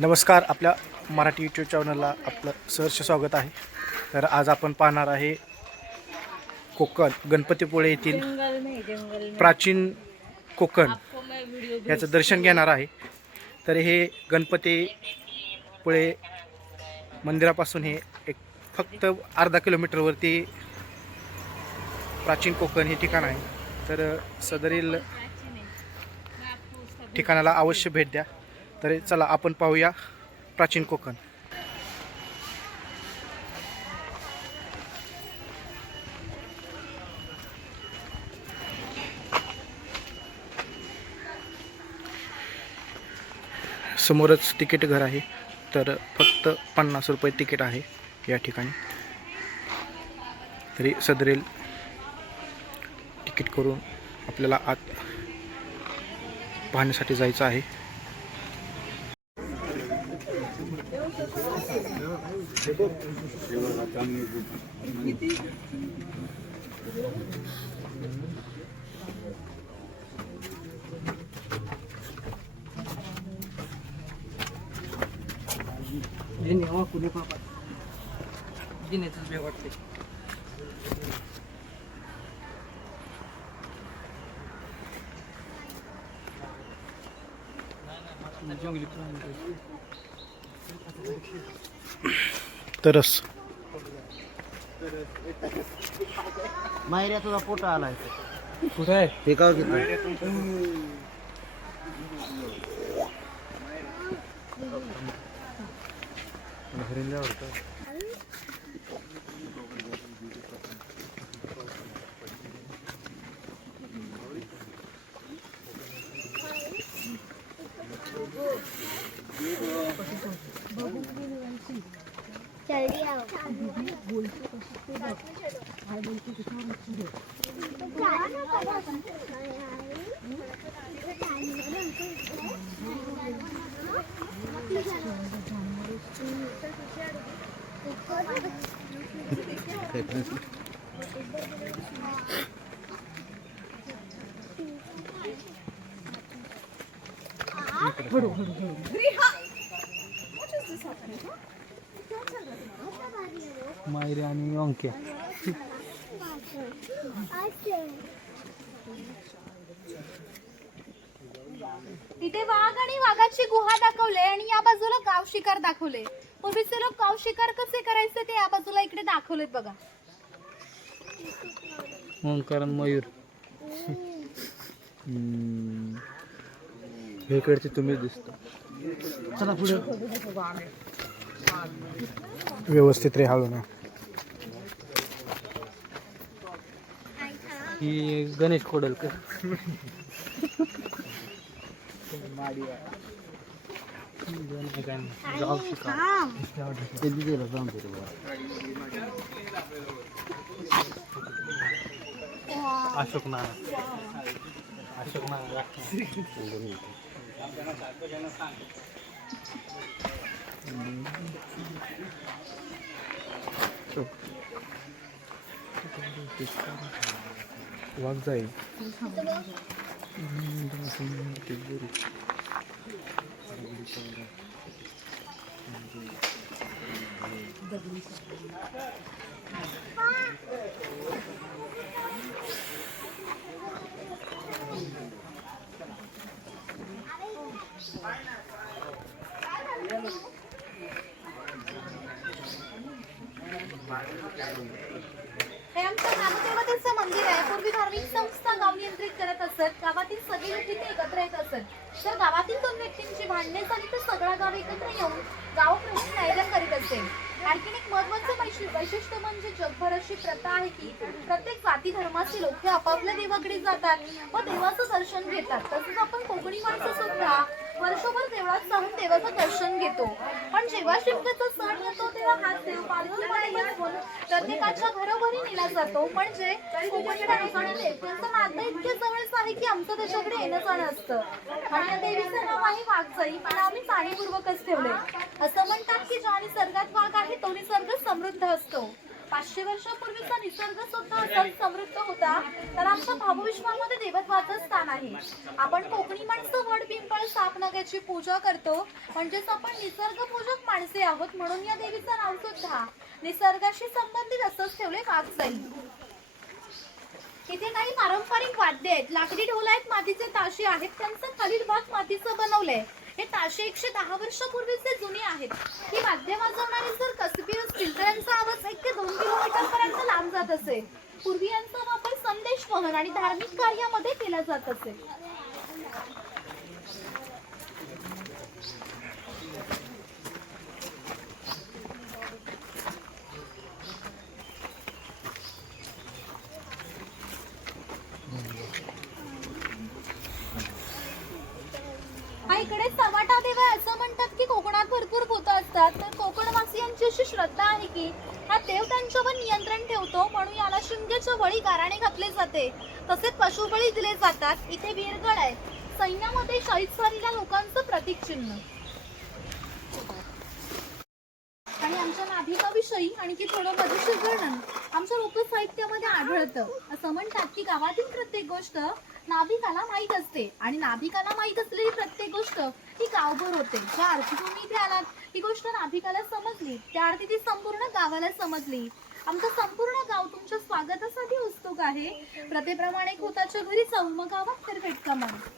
नमस्कार, आपल्या मराठी यूट्यूब चॅनलला आपलं सहर्ष स्वागत आहे. तर आज आपण पाहणार आहे कोकण गणपतीपुळे येथील प्राचीन कोकण याचं दर्शन घेणार आहे. तर हे गणपतीपुळे मंदिरापासून हे एक फक्त अर्धा किलोमीटरवरती प्राचीन कोकण हे ठिकाण आहे. तर सदरील ठिकाणाला अवश्य भेट द्या. तर चला आपण पाहूया प्राचीन कोकण. समोरच तिकीट घर आहे. तर फक्त 50 रुपये तिकीट आहे या ठिकाणी. तरी सदरील तिकीट करून आपल्याला आत पाहण्यासाठी जायचं आहे. तरस मायऱ्या तुझा फोटो आलाय कुठे आहे? ते का घेतलं जल्दी आओ। मायरे आणि अंक्या इथे वाघ आणि वाघाची गुहा दाखवले आणि या बाजूला गाव शिकार दाखवले. पूर्वीचे लोक गाव शिकार कसे करायचे ते या बाजूला इकडे दाखवलेत बघा. ओंकार आणि मयूर इकडचे तुम्ही दिसता. चला पुढे व्यवस्थित रे, हळू ना. ही गणेश कोडलकर अशोक नाना वाघ जाईल. हे आमचं ग्रामदेवतेचं मंदिर आहे. पूर्वी धार्मिक संस्था गाव नियंत्रित करत असत. गावातील सगळी लोक इथे एकत्र येत असत. तर गावातील दोन व्यक्तींची भांडणे झाली तर सगळा गाव एकत्र येऊन गावाप्रमाणे न्यायदान करीत असेल. आणखीन एक महत्वाचं वैशिष्ट्य म्हणजे जगभर अशी प्रथा आहे की प्रत्येक जाती धर्माचे लोक हे आपापल्या देवाकडे जातात व देवाचं दर्शन घेतात. तसंच आपण कोकणी माणसं सुद्धा वर्षभर देवळात जाऊन देवाचं दर्शन घेतो. पण जेव्हा शिमग्याचा सण येतो तेव्हा हा देव पालखीमध्ये बसवून प्रत्येकाच्या घरोघरी नेला जातो. म्हणजे कोकणी माणसाने त्यांचं नातं इतके जवळच आहे की आमचं त्याच्याकडे येणं जाणं असतं. आणि या देवीचं नाव आहे वाघजाई, पण आम्ही जाणीवपूर्वकच ठेवले. असं म्हणतात की ज्या निसर्गात वाघ आहे तो निसर्ग समृद्ध असतो. 500 वर्षापूर्वीचा निसर्ग सुद्धा असाच समृद्ध होता, तर आमच्या भावविश्वामध्ये देवत्वाचं स्थान आहे. आपण कोकणी माणसं वड, पिंपळ, साप, नगाची पूजा करतो, म्हणजेच आपण निसर्ग पूजक माणसे आहोत. म्हणून या देवीचं नाव सुद्धा निसर्गाशी संबंधित असंच ठेवले वाघ जाईल. इथे काही पारंपरिक वाद्य आहेत. लाकडी ढोल आहेत, मातीचे ताशे आहेत, त्यांचा खालील भाग मातीचं बनवलंय. हे ताशे 110 वर्षापूर्वीचे जुने आहेत. ही वाद्य वाजवणारे जर कसबी असतील तर यांचा आवाज 1 ते 2 किलोमीटर पर्यंत लांब जात असे. पूर्वी यांचा वापर संदेश वहन आणि धार्मिक कार्यामध्ये केला जात असे. इकडे चव्हाटा देव आहे. असं म्हणतात की कोकणात भरपूर भूत असतात, तर कोकणवासियांची अशी श्रद्धा आहे की हा देव त्यांच्यावर नियंत्रण ठेवतो, म्हणून याला शिंगेच्या बळी गाराणे घातले जाते. तसेच पशुबळी दिले जातात. इथे वीरगड आहे, सैन्यामध्ये शहीद झालेल्या लोकांचं प्रतीक चिन्ह. आणि आमच्या नाभिकाविषयी आणखी थोडं मजेशीर वर्णन आमच्या लोकसाहित्यामध्ये आढळतं. असं म्हणतात की गावातील प्रत्येक गोष्ट नाभिकाला माहीत असते आणि नाभिकाला माहीत असलेली प्रत्येक गोष्ट ही गावभर होते. ज्या अर्थी तुम्ही इथे आलात ही गोष्ट नाभिकाला समजली, त्या अर्थी ती संपूर्ण गावाला समजली. आमचं संपूर्ण गाव तुमच्या स्वागतासाठी उत्सुक आहे. प्रथेप्रमाणे खोताच्या घरी जाऊ, मग गावात फेरफटका मारू.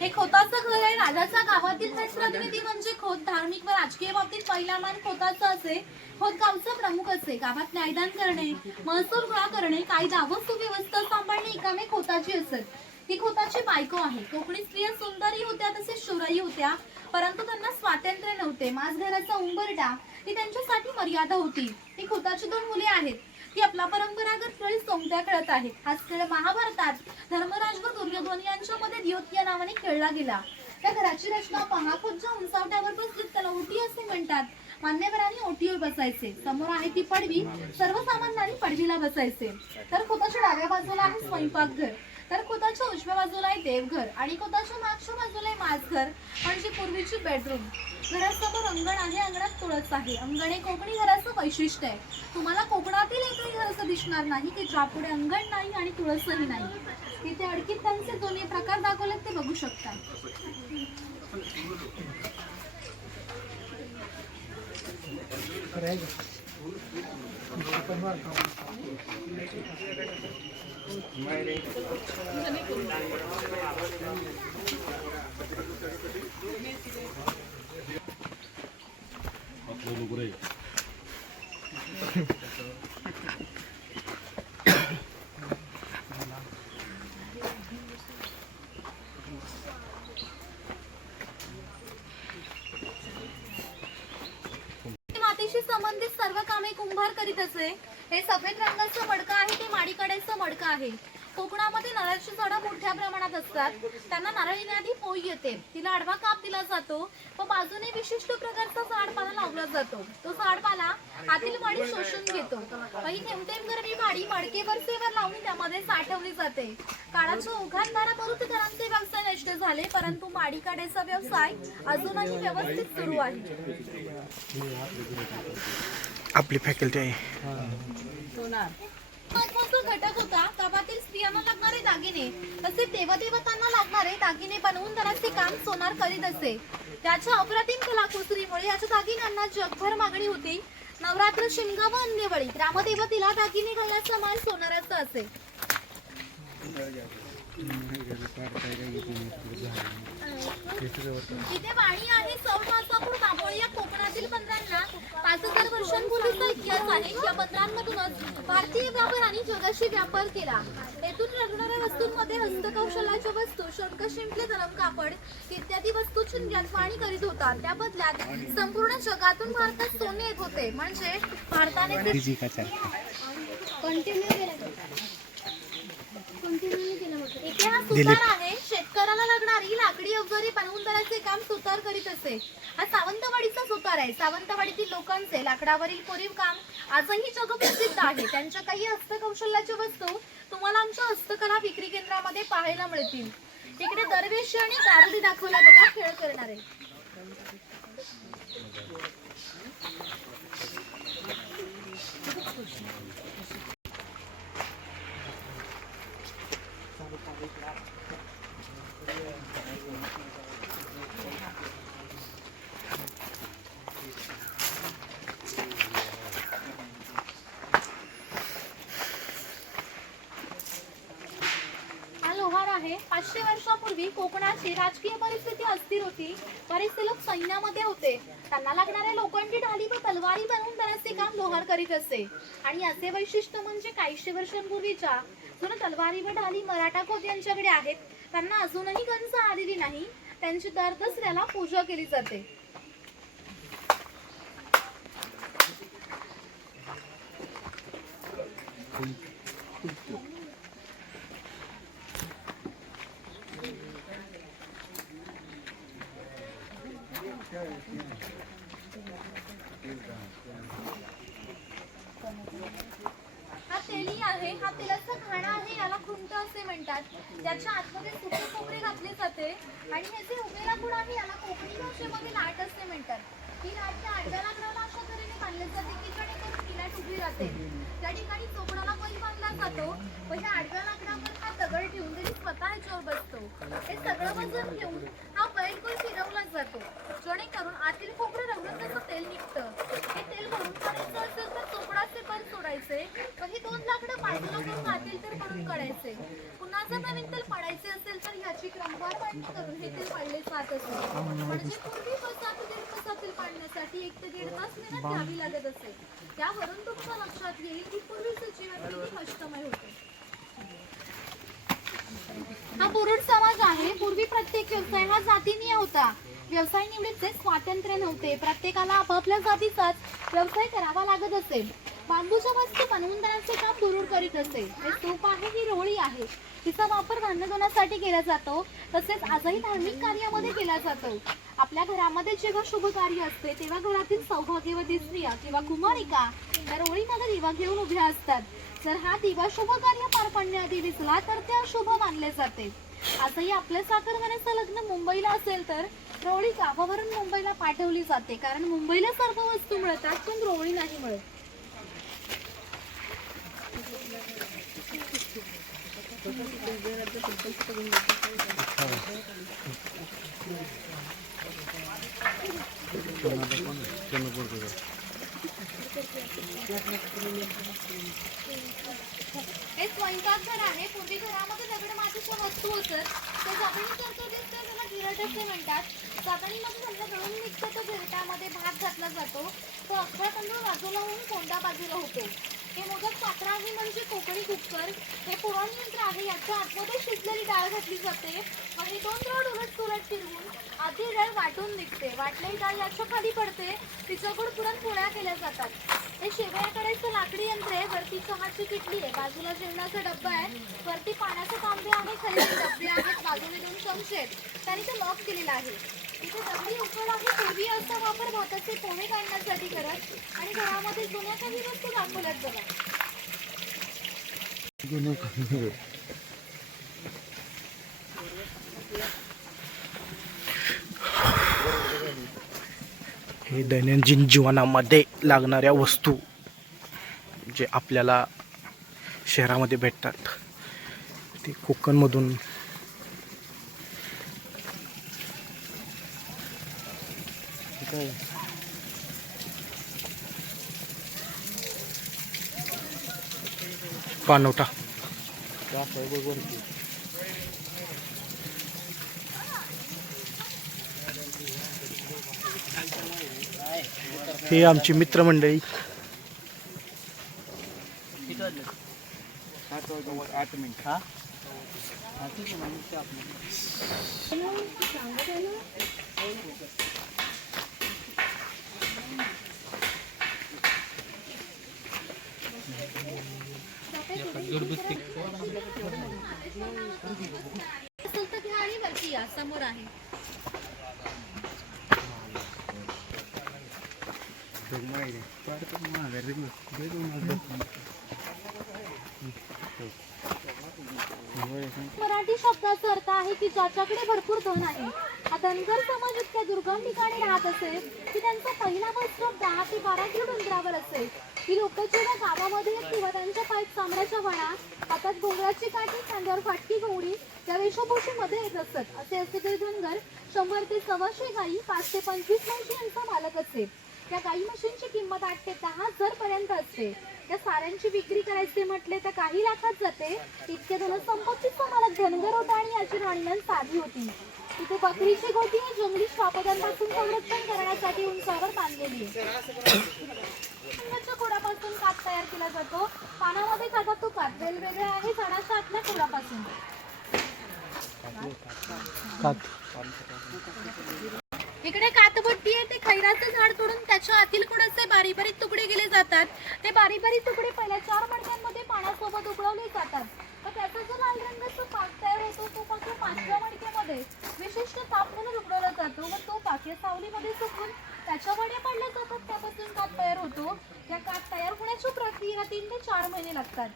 हे खोताचं घर आहे. राजाच्या गावातील प्रतिनिधी म्हणजे खोत. धार्मिक व राजकीय बाबतीत पहिला मान खोताचा असे. खोत गावचा प्रमुख असे. गावात न्यायदान करणे, महसूल गोळा करणे, कायदा व सुव्यवस्था सांभाळणे ही कामे खोताची असत. ही खोताची बायको आहे. कोकणी स्त्रिया सुंदरही होत्या तसेच शूरही होत्या, परंतु त्यांना स्वातंत्र्य नव्हते. माझघराचा उंबरठा ही त्यांच्यासाठी मर्यादा होती. ही खोताची 2 मुले आहेत. ती आपला परंपरागत खेळ सोंगट्या खेळत आहेत. हाच खेळ महाभारतात धर्मराज व दुर्योधन यांच्यामध्ये द्योत या नावाने खेळला गेला. त्या घराची रचना पहा. खोत ज्या उंचावट्यावर बसलीत त्याला ओटी असे म्हणतात. मान्यवरांनी ओटीवर बसायचे. समोर आहे ती पडवी, सर्वसामान्यांनी पडवीला बसायचे. तर खोताच्या डाव्या बाजूला आहे स्वयंपाकघर, तर खोताच्या उजव्या बाजूला आहे देवघर आणि खोताच्या मागच्या बाजूला आहे माझघर म्हणजे पूर्वीची बेडरूम. घरासमोर अंगण आहे, अंगणात तुळस आहे. अंगण हे कोकणी घराचं वैशिष्ट्य आहे. तुम्हाला कोकणातील एकही घर असं दिसणार नाही की ज्यापुढे अंगण नाही आणि तुळसही नाही. तिथे अडकीत त्यांचे दोन्ही प्रकार दाखवलेत, ते बघू शकता. मातीशी संबंधित सर्व कामे कुंभार करीत असे. हे सफेद रंगाचं मडकं आहे, ते माडीकड्याचं मडकं आहे. कोकणामध्ये नारळाची झाडं मोठ्या प्रमाणात असतात. त्यांना नारळ येण्याआधी पोई येते. तिला आडवा काप दिला जातो व बाजूने विशिष्ट प्रकारचा झाडपाला लावला जातो. तो झाडपाला आतील माडी शोषून घेतो. ही थेंब गरमी माडी मडकेवर सेवर लावून त्यामध्ये साठवली जाते. काळाच्या ओघात घरांचे व्यवसाय नष्ट झाले, परंतु माडीकाड्याचा व्यवसाय अजूनही व्यवस्थित सुरू आहे. आपली फॅकल्टी आहे. महत्वाचा घटक होता गावातील स्त्रियांना लागणारे दागिने. तसे देवदेवतांना लागणारे दागिने बनवून देण्याचे काम सोनार करीत असे. त्याच्या अप्रतिम कलाकुसरीमुळे याच्या दागिन्यांना जगभर मागणी होती. नवरात्र, शिमगा व अन्यवेळी ग्रामदेवतेला दागिने घालण्याचा मान सोनाराचा असे. इथे वाणी आहे. सौ मासापूर दाभोळी या कोकणातील बंदरांना 5000 वर्षांपूर्वीचा इतिहास आहे. या बंदरांमधूनच भारतीय व्यापाऱ्यांनी जगाशी व्यापार केला. येथून रंगणाऱ्या वस्तूंमध्ये हस्तकौशल्याच्या वस्तू, शंख, शिंपले, गरम कापड इत्यादी वस्तूची निर्यात वाणी करीत होता. त्या बदल्यात संपूर्ण जगातून भारतात सोने येत होते. म्हणजे भारताने इथे हा सुतार आहे. शेतकऱ्याला सुताराला लागणारी लाकडी अवजारे बनवून देण्याचे काम सुतार करीत असे. हा सावंतवाडीचा सुतार आहे. सावंतवाडीतील लोकांचे लाकडावरील कोरीव काम आजही जगप्रसिद्ध आहे. त्यांच्या काही हस्तकौशल्याच्या वस्तू तुम्हाला आमच्या हस्तकला विक्री केंद्रामध्ये पाहायला मिळतील. इकडे दरवेशी आणि गारुडी दाखवला बघा खेळ करणारे. लोहार आहे. 500 वर्षापूर्वी कोकणाची राजकीय परिस्थिती अस्थिर होती. बरेचसे लोक सैन्यामध्ये होते. त्यांना लागणाऱ्या लोखंडी ढाली व तलवारी बनवून देण्याचे काम लोहार करीत असे. आणि असे वैशिष्ट्य म्हणजे काहीशे वर्षांपूर्वीच्या जुन्या तलवारी व ढाली मराठा खोत यांच्याकडे आहेत. त्यांना अजूनही गंज आलेली नाही. त्यांची दर दसऱ्याला पूजा केली जाते. हा तेली आहे. हा तेलाचा घाणा आहे. याला खुंट असे म्हणतात. त्याच्या आतमध्ये सुके खोबरे घातले जाते आणि हे जे उभे लाकूड आहे याला कोकणी भाषेमध्ये लाट असे म्हणतात. ही लाट त्या आडव्या लाकडाला अशा तऱ्हेने बांधली जाते की जेणेकरून ही लाट उभी राहते. त्या ठिकाणी चोपडाला बैल बांधला जातो व ह्या आडव्या लाकडावर हा दगड ठेवून तरी स्वतः ह्याच्यावर बसतो. हे सगळं वजन घेऊन हा बैल गोल फिरवला जातो जेणेकरून आतील खोबरं रगडून त्याचं तेल निघतं. हे तेल भरून काढायचं असेल तर चोपडाचे बल सोडायचे व ही 2 लाकडं बाजूला करून आतील तेल काढून काढायचे. पुन्हा जर नवीन तेल पाडायचे असेल तर ह्याची क्रमवार पाडणी करून हे तेल पाडले जात असे. म्हणजे पूर्वी 7 ते 1.5 तास तेल पाडण्यासाठी 1 ते 1.5 तास मेहनत घ्यावी लागत असे. त्यावरून तुमच्या लक्षात येईल की पूर्वीचे जीवन किती कष्टमय होते. हा पुरुष समाज आहे. पूर्वी प्रत्येक व्यवसाय हा जातीनीय होता. व्यवसाय निवडीचे स्वातंत्र्य नव्हते. प्रत्येकाला आपापल्या जातीचाच व्यवसाय करावा लागत असे. बांबूच्या वस्तू बनवून देण्याचे काम पुरुष करीत असे. हे सूप आहे. ही रोळी आहे. तिचा वापर धान्य धुण्यासाठी केला जातो. तसेच आजही धार्मिक कार्यामध्ये केला जातो. आपल्या घरामध्ये जेव्हा शुभ कार्य असते तेव्हा घरातील सौभाग्यवती स्त्रिया किंवा कुमारिका त्या रोळीमध्ये दिवा घेऊन उभ्या असतात. जर हा दिवा शुभ कार्य पार पाडण्याआधी विझला तर ते अशुभ मानले जाते. आजही आपल्या साखरवाण्याचं लग्न मुंबईला असेल तर रोळी गावावरून मुंबईला पाठवली जाते. कारण मुंबईला सर्व वस्तू मिळतात पण रोळी नाही मिळत. हे स्वयंपाकघर आहे. पूर्वी घरामध्ये दगड मातीच्या वस्तू असत. ते जातानी करतो दिसते त्याला गिरट असे म्हणतात. जातानीमध्ये धान्य दळून निघतं. तो गिरटामध्ये भात घातला जातो. तो अख्खा तांदूळ बाजूला होऊन कोंडा बाजूला होतो. हे मोदक पात्र आहे म्हणजे कोकणी कुकर. हे पुरण यंत्र आहे. याच्या आतमध्ये शिजलेली डाळ घातली जाते आणि 2 रोड उलट सुलट फिरवून आधी डाळ वाटून निघते. वाटलेली डाळ याच्या खाली पडते. तिच्याकडून पुरण पोळ्या केल्या जातात. हे शेवया करायचं लाकडी यंत्र आहे. वरती चहाची किटली आहे. बाजूला जेवणाचा डब्बा आहे. वरती पाण्याचे तांबे आहे. खाली डबे आहेत. बाजूने 2 चमचे आहेत. त्याने ते लॉक केलेलं आहे. इथे दगडी उकड आहे. पूर्वी असा वापर भाताचे पोहे काढण्यासाठी करत आणि घरामध्ये जुन्या काही वस्तू दाखवल्यात बघा. हे दैनंदिन जीवनामध्ये लागणाऱ्या वस्तू जे आपल्याला शहरामध्ये भेटतात ते कोकणमधून पानवटा हे आमची मित्रमंडळी. या समोर आहे. मराठी शब्दाचा अर्थ आहे की ज्याच्याकडे भरपूर धन आहे. हा धनगर समाज इतक्या दुर्गम ठिकाणी राहत असेल की त्यांचा पहिला बस स्टॉप 10 ते 12 किलो अंतरावर असेल. ही लोक जेव्हा गावामध्ये येत किंवा त्यांच्या पायात चामड्याच्या वणा, हातात घोंगराची काठी, खांद्यावर फाटकी घोंगडी या वेशभूषेमध्ये येत असत. असे असलेले धनगर 100 ते 125 गाई, 5 ते 25 म्हशी यांचा मालक असेल. त्या गाई म्हशींची किंमत 8 ते 10 हजार पर्यंत असते. त्या साऱ्यांची विक्री करायचे म्हटले तर काही लाखात जाते. इतके धनसंपत्तीचा मालक धनगर होता आणि याची राहणीमान साधी होती. तिथे बकरीची गोठी ही जंगली श्वापदांपासून संरक्षण करण्यासाठी उंचावर बांधलेली आहे. खोडापासून कात तयार केला जातो. पानामध्ये खातात तो कात वेगवेगळे आहे झाडाच्या आतल्या खोडापासून. इकडे कातबट्टी आहे. ते खैराचं झाड तोडून त्याच्या आतील खोडाचे बारीक बारीक तुकडे केले जातात. ते बारीक बारीक तुकडे पहिल्या 4 मडक्यांमध्ये पाण्यासोबत उकळवले जातात. तर त्याचा जो लाल रंगाचा पाक तयार होतो तो पाक 5व्या मडक्यामध्ये विशिष्ट ताप म्हणून उकळवला जातो व तो पाक या सावलीमध्ये सुकून त्याच्या वड्या पाडल्या जातात. त्यापासून कात तयार होतो. या कात तयार होण्याची प्रक्रियेला 3 ते 4 महिने लागतात.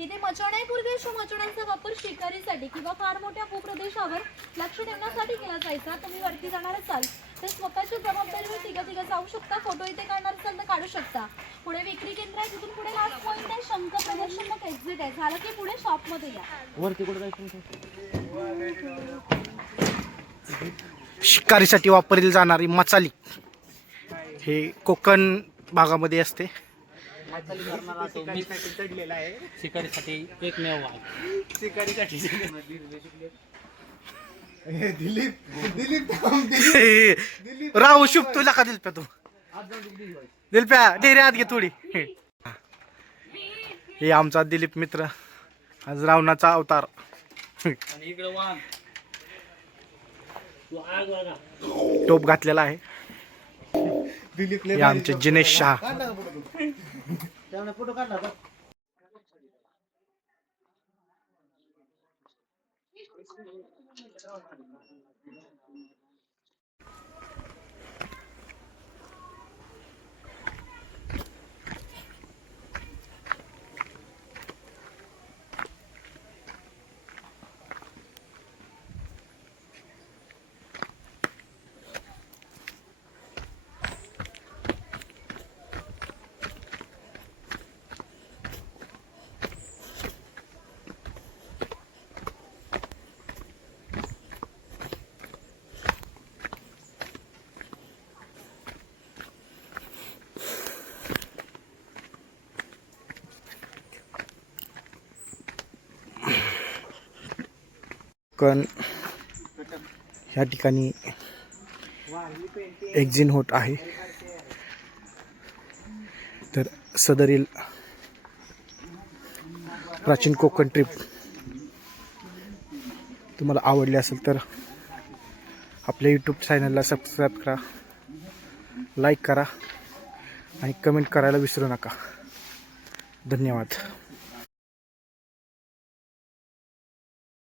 इथे मचवण्यापूर्वी मचवण्याचा वापर शिकारीसाठी किंवा फार मोठ्या भूप्रदेशावर लक्ष ठेवण्यासाठी केला जायचा. तुम्ही वरती जाणार असाल तर स्वतःची जबाबदारीवर तिघं जाऊ शकता. फोटो इथे काढणार असाल तर काढू शकता. पुढे विक्री केंद्र आहे. तिथून पुढे लास्ट पॉईंट आहे. शंख प्रदर्शन मग एक्झिट आहे. झालं की पुढे शॉपमध्ये या. वरती कुठे जायचं? शिकारीसाठी वापरली जाणारी मचाली हे कोकण भागामध्ये असते. शिकारीसाठी एकमेव आहे. राहू शुभ तुला का दिलप्या तू दिलप्या डेरे आत घे थोडी. हे आमचा दिलीप मित्र आज रावणाचा अवतार. टोप घातलेला आहे. हे आमचे जिनेश शहा. पण ह्या ठिकाणी एक्झिट होत आहे. तर सदरील प्राचीन कोकण ट्रिप तुम्हाला आवडली असेल तर आपल्या यूट्यूब चॅनलला सबस्क्राईब करा, लाईक करा आणि कमेंट करायला विसरू नका. धन्यवाद.